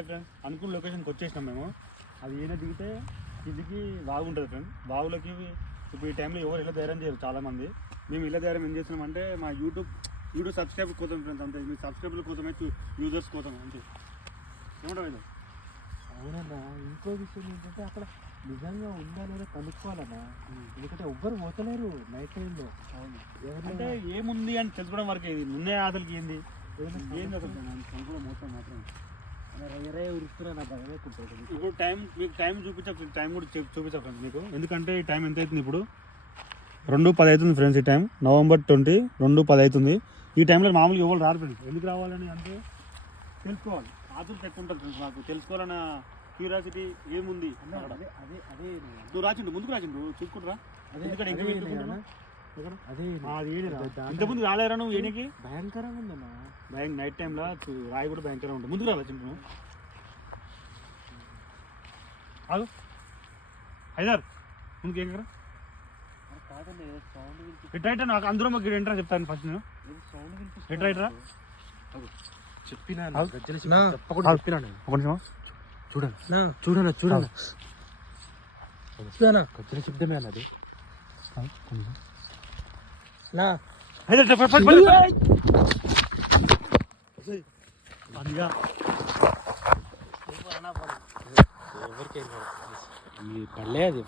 Hi friends, అనుకున్న లొకేషన్కి వచ్చేసినాం మేము. అది ఏదో దిగితే కిందికి వాగు ఉంటుంది ఫ్రెండ్స్. వాగులకి ఇప్పుడు ఈ టైంలో ఎవరు ఇళ్ళ ధైర్యం చేయరు చాలామంది. మేము ఇళ్ళ ధైర్యం ఏం చేస్తున్నామంటే మా యూట్యూబ్ సబ్స్క్రైబర్ కోసం ఫ్రెండ్స్, అంతే. మీ సబ్స్క్రైబర్ల కోసమే, యూజర్స్ కోసం అంతే. ఏమంటారు? అవునన్నా, ఇంకో విషయం ఏంటంటే అక్కడ నిజంగా ఉందా లేదా కనుక్కోవాలన్నా. ఎందుకంటే ఎవ్వరు పోతలేరు నైట్ టైంలో. అంటే ఏముంది అని తెలుసుకోవడం వరకు ఇది ముందే అసలుకి ఏంది అసలు కనుక్కోవడం మొత్తం మాత్రం ఎరే ఉరుకుతున్నా నాకు భయమే ఉంటుంది. ఇప్పుడు మీకు టైం టైం కూడా చూపించా ఫ్రెండ్స్ మీకు. ఎందుకంటే ఈ టైం ఎంత అవుతుంది ఇప్పుడు? 2:10 అవుతుంది ఫ్రెండ్స్. ఈ టైం నవంబర్ 20, 2:10 అవుతుంది. ఈ టైంలో మామూలుగా ఎవరు రారు ఫ్రెండ్స్. ఎందుకు రావాలని అంటే తెలుసుకోవాలి. ఆతులు పెట్టుకుంటారు ఫ్రెండ్స్. నాకు తెలుసుకోవాలన్న క్యూరియాసిటీ ఏముంది అక్కడ. అదే నువ్వు రాచిండు, ముందుకు రాచిండు, చూసుకుంటురా. ఎందుకంటే ఇంతకుముందు రాలేరా నువ్వు? ఏనికి భయంకరంగా ఉందన్నా. నైట్ టైంలో రాయి కూడా భయంకరంగా ఉంటుంది. ముందుకు రాచిండు నువ్వు. ఆగు హైదర్, ముందుకు ఏం కదా ఎట్రైట్ నాకు అందరూ మాకు ఏంట్రా చెప్తాను ఫస్ట్. నేను ఎట్రైట్ రా చెప్పినా ఒక నిమిషం చూడనా గజ్జల శబ్దమే అన్నది. ఎవరికి పడలే అది.